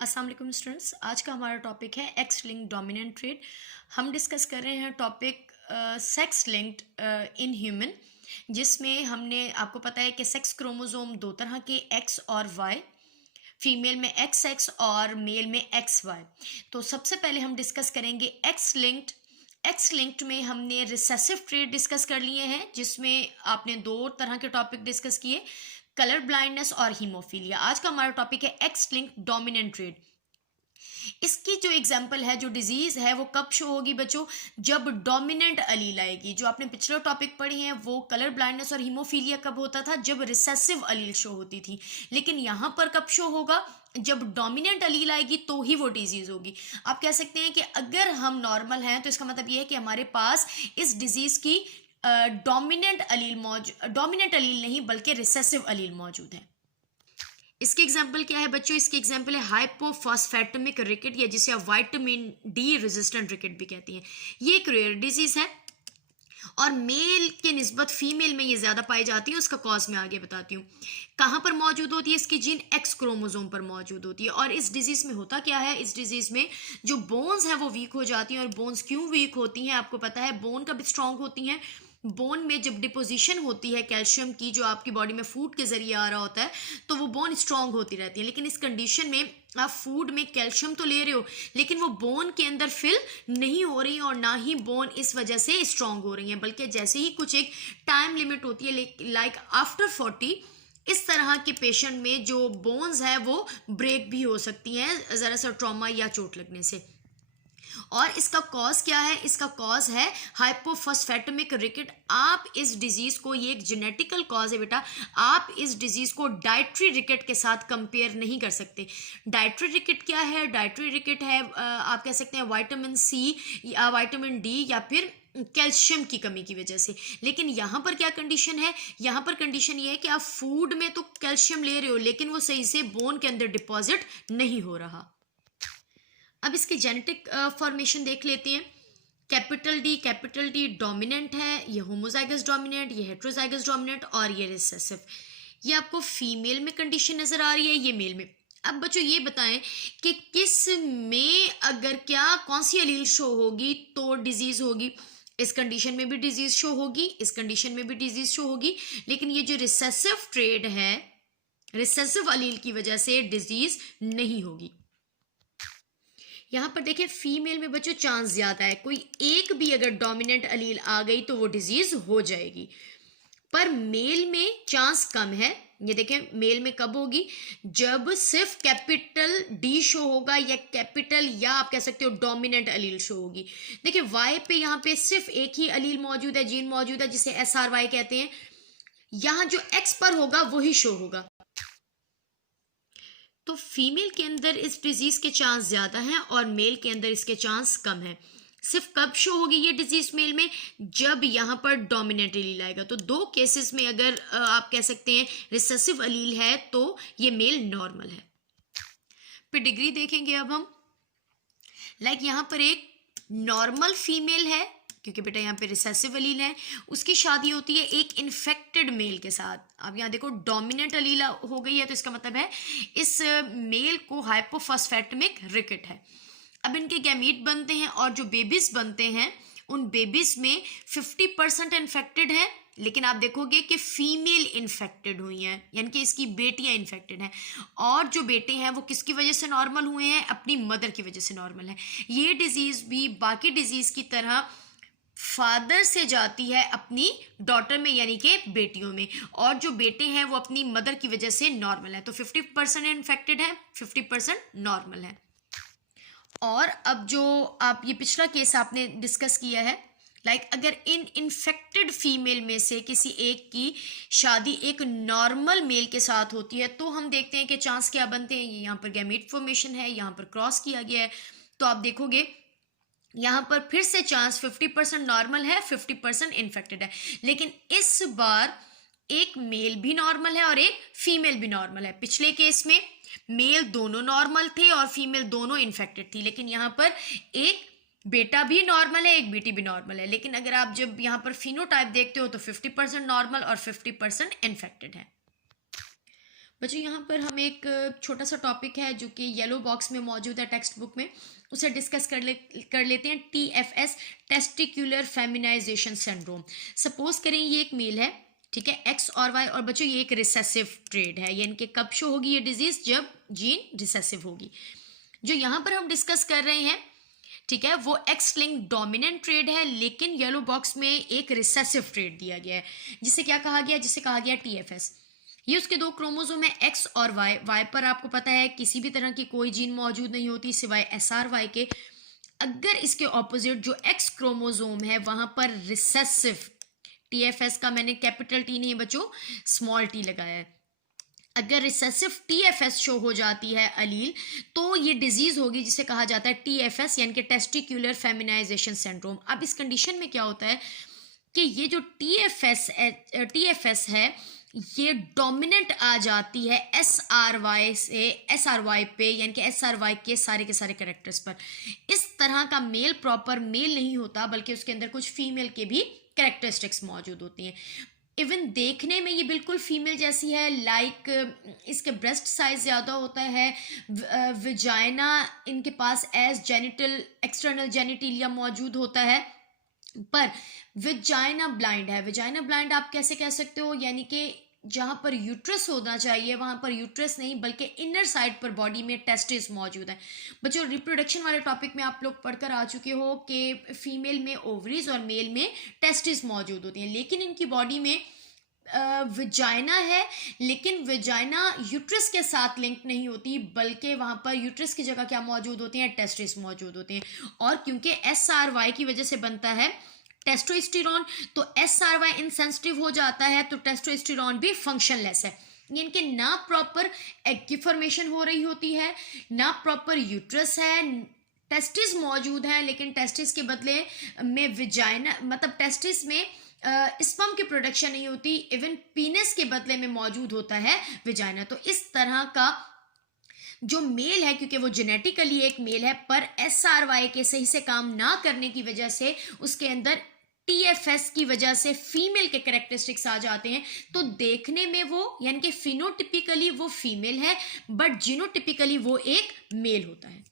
अस्सलाम वालेकुम स्टूडेंट्स। आज का हमारा टॉपिक है एक्स लिंक्ड डोमिनेंट ट्रेट। हम डिस्कस कर रहे हैं topic sex linked in human, जिसमें हमने आपको पता है कि सेक्स क्रोमोसोम दो तरह के एक्स और वाई, फीमेल में एक्स एक्स और मेल में एक्स वाई। तो सबसे पहले हम डिस्कस करेंगे एक्स लिंक्ड में हमने रिसेसिव ट्रेट डिस्कस कर लिए हैं, जिसमें आपने दो तरह के टॉपिक डिस्कस किए, कलर ब्लाइंडनेस और हीमोफीलिया। आज का हमारा टॉपिक है एक्स लिंक्ड डोमिनेंट ट्रेट। इसकी जो एग्जाम्पल है, जो डिजीज है, वो कब शो होगी बच्चों? जब डोमिनेंट अलील आएगी। जो आपने पिछले टॉपिक पढ़े हैं वो कलर ब्लाइंडनेस और हीमोफीलिया कब होता था? जब रिसेसिव अलील शो होती थी। लेकिन यहां पर कब शो होगा? जब डोमिनेंट अलील आएगी तो ही वो डिजीज होगी। आप कह सकते हैं कि अगर हम नॉर्मल हैं तो इसका मतलब ये है कि हमारे पास इस डिजीज की डोमिनेंट अलील नहीं बल्कि रिसेसिव अलील मौजूद है। इसकी एग्जाम्पल क्या है बच्चों? इसकी एग्जाम्पल है हाइपोफॉस्फेटेमिक रिकेट, या जिसे आप विटामिन डी रेजिस्टेंट रिकेट भी कहती हैं। ये एक रेयर डिजीज है और मेल के निस्बत फीमेल में ये ज्यादा पाई जाती है। उसका कॉज मैं आगे बताती हूँ। कहाँ पर मौजूद होती है इसकी जीन? एक्स क्रोमोसोम पर मौजूद होती है। और इस डिजीज में होता क्या है? इस डिजीज में जो बोन्स हैं वो वीक हो जाती हैं। और बोन्स क्यों वीक होती हैं आपको पता है? बोन कब स्ट्रांग होती हैं? बोन में जब डिपोजिशन होती है कैल्शियम की, जो आपकी बॉडी में फूड के जरिए आ रहा होता है, तो वो बोन स्ट्रांग होती रहती है। लेकिन इस कंडीशन में आप फूड में कैल्शियम तो ले रहे हो, लेकिन वो बोन के अंदर फिल नहीं हो रही और ना ही बोन इस वजह से स्ट्रांग हो रही है, बल्कि जैसे ही कुछ एक टाइम लिमिट होती है, लाइक आफ्टर 40, इस तरह के पेशेंट में जो बोन्स है वो ब्रेक भी हो सकती हैं ज़रा सा ट्रॉमा या चोट लगने से। और इसका कॉज क्या है? इसका कॉज है हाइपोफॉस्फेटेमिक रिकेट। आप इस डिजीज को, ये एक जेनेटिकल कॉज है बेटा, आप इस डिजीज को डाइट्री रिकेट के साथ कंपेयर नहीं कर सकते। डाइट्री रिकेट क्या है? डाइट्री रिकेट है आप कह सकते हैं विटामिन सी या विटामिन डी या फिर कैल्शियम की कमी की वजह से। लेकिन यहाँ पर क्या कंडीशन है? यहाँ पर कंडीशन ये है कि आप फूड में तो कैल्शियम ले रहे हो, लेकिन वो सही से बोन के अंदर डिपॉजिट नहीं हो रहा। अब इसकी जेनेटिक फॉर्मेशन देख लेते हैं। कैपिटल डी डोमिनेंट है, ये होमोजाइगस डोमिनेंट, ये हेट्रोजाइगस डोमिनेंट और ये रिसेसिव। ये आपको फीमेल में कंडीशन नजर आ रही है, ये मेल में। अब बच्चों ये बताएं कि किस में अगर क्या कौन सी अलील शो होगी तो डिजीज होगी? इस कंडीशन में भी डिजीज शो होगी, इस कंडीशन में भी डिजीज शो होगी। लेकिन ये जो रिसेसिव ट्रेड है, रिसेसिव अलील की वजह से डिजीज नहीं होगी। यहाँ पर देखिए फीमेल में बच्चों चांस ज्यादा है, कोई एक भी अगर डोमिनेंट अलील आ गई तो वो डिजीज हो जाएगी, पर मेल में चांस कम है। ये देखें मेल में कब होगी? जब सिर्फ कैपिटल डी शो होगा या कैपिटल, या आप कह सकते हो डोमिनेंट अलील शो होगी। देखिए वाई पे यहाँ पे सिर्फ एक ही अलील मौजूद है, जीन मौजूद है, जिसे SRY कहते हैं। यहाँ जो एक्स पर होगा वही शो होगा। तो फीमेल के अंदर इस डिजीज के चांस ज्यादा हैं और मेल के अंदर इसके चांस कम है। सिर्फ कब शो होगी ये डिजीज मेल में? जब यहाँ पर डोमिनेंट अलील आएगा। तो दो केसेस में अगर आप कह सकते हैं रिसेसिव अलील है तो ये मेल नॉर्मल है। फिर डिग्री देखेंगे अब हम। लाइक यहाँ पर एक नॉर्मल फीमेल है, क्योंकि बेटा यहाँ पे रिसेसिव अलील है, उसकी शादी होती है एक इन्फेक्टेड मेल के साथ। अब यहाँ देखो डोमिनेंट अलील हो गई है, तो इसका मतलब है इस मेल को हाइपोफॉस्फेटेमिक रिकेट है। अब इनके गैमीट बनते हैं और जो बेबीज बनते हैं उन बेबीज में 50% इन्फेक्टेड है, लेकिन आप देखोगे कि फीमेल इन्फेक्टेड हुई हैं, यानी कि इसकी बेटियां इन्फेक्टेड हैं। और जो बेटे हैं वो किसकी वजह से नॉर्मल हुए हैं? अपनी मदर की वजह से नॉर्मल है। ये डिजीज भी बाकी डिजीज की तरह फादर से जाती है अपनी डॉटर में, यानी कि बेटियों में, और जो बेटे हैं वो अपनी मदर की वजह से नॉर्मल है। तो 50% इन्फेक्टेड है, 50% नॉर्मल है। और अब जो आप ये पिछला केस आपने डिस्कस किया है, अगर इन इन्फेक्टेड फीमेल में से किसी एक की शादी एक नॉर्मल मेल के साथ होती है, तो हम देखते हैं कि चांस क्या बनते हैं। ये यहाँ पर गैमेट फॉर्मेशन है, यहाँ पर क्रॉस किया गया है, तो आप देखोगे यहाँ पर फिर से चांस 50% नॉर्मल है, 50% इन्फेक्टेड है। लेकिन इस बार एक मेल भी नॉर्मल है और एक फीमेल भी नॉर्मल है। पिछले केस में मेल दोनों नॉर्मल थे और फीमेल दोनों इन्फेक्टेड थी, लेकिन यहाँ पर एक बेटा भी नॉर्मल है, एक बेटी भी नॉर्मल है। लेकिन अगर आप जब यहाँ पर फिनोटाइप देखते हो तो 50% नॉर्मल और 50% इन्फेक्टेड है। बच्चों यहाँ पर हम एक छोटा सा टॉपिक है जो कि येलो बॉक्स में मौजूद है टेक्स्ट बुक में, उसे डिस्कस कर लेते हैं। TFS, testicular feminization syndrome. Suppose करें ये एक मेल है, ठीक है, X और Y, और बच्चों ये एक रिसेसिव ट्रेड है, यानी कि कब शो होगी ये डिजीज, जब जीन रिसेसिव होगी। जो यहाँ पर हम डिस्कस कर रहे हैं, ठीक है, वो एक्स लिंक डोमिनेंट ट्रेड है, लेकिन येलो बॉक्स में एक रिसेसिव ट्रेड दिया गया है, जिसे क्या कहा गया, जिसे कहा गया TFS। ये उसके दो क्रोमोसोम है एक्स और वाई। वाई पर आपको पता है किसी भी तरह की कोई जीन मौजूद नहीं होती सिवाय SRY के। अगर इसके ऑपोजिट जो एक्स क्रोमोसोम है वहां पर रिसेसिव, TFS का मैंने कैपिटल T नहीं बच्चों, स्मॉल t लगाया है, अगर रिसेसिव TFS शो हो जाती है अलील, तो ये डिजीज होगी जिसे कहा जाता है TFS, यानी कि टेस्टिक्युलर फेमिनाइजेशन सिंड्रोम। अब इस कंडीशन में क्या होता है कि ये जो TFS है ये डोमिनेंट आ जाती है SRY से SRY पे, यानी कि SRY के सारे कैरेक्टर्स पर। इस तरह का मेल प्रॉपर मेल नहीं होता, बल्कि उसके अंदर कुछ फीमेल के भी कैरेक्टरिस्टिक्स मौजूद होती हैं। इवन देखने में ये बिल्कुल फीमेल जैसी है, लाइक इसके ब्रेस्ट साइज ज़्यादा होता है, विजाइना इनके पास एज जेनिटल एक्सटर्नल जेनिटिलिया मौजूद होता है, पर विजाइना ब्लाइंड है। विजाइना ब्लाइंड आप कैसे कह सकते हो, यानी कि जहां पर यूट्रस होना चाहिए वहां पर यूट्रस नहीं, बल्कि इनर साइड पर बॉडी में टेस्टिस मौजूद है। बच्चों रिप्रोडक्शन वाले टॉपिक में आप लोग पढ़कर आ चुके हो कि फीमेल में ओवरीज और मेल में टेस्टिस मौजूद होती हैं, लेकिन इनकी बॉडी में विजाइना है, लेकिन विजाइना यूट्रस के साथ लिंक नहीं होती, बल्कि वहां पर यूट्रस की जगह क्या मौजूद होती हैं, टेस्टिस मौजूद होते हैं। और क्योंकि SRY की वजह से बनता है टेस्टोस्टेरोन, तो SRY इनसेंसिटिव हो जाता है, तो टेस्टोस्टेरोन भी फंक्शनलेस है, यानी कि ना प्रॉपर एग की फॉर्मेशन हो रही होती है, ना प्रॉपर यूट्रस है, टेस्टिस मौजूद है, लेकिन टेस्टिस के बदले में विजाइना, मतलब टेस्टिस में स्पर्म की प्रोडक्शन नहीं होती, इवन पीनस के बदले में मौजूद होता है विजाइना। तो इस तरह का जो मेल है, क्योंकि वो जेनेटिकली एक मेल है, पर SRY के सही से काम ना करने की वजह से उसके अंदर TFS की वजह से फीमेल के कैरेक्टरिस्टिक्स आ जाते हैं, तो देखने में वो, यानी कि फिनोटिपिकली वो फीमेल है, बट जीनोटिपिकली वो एक मेल होता है।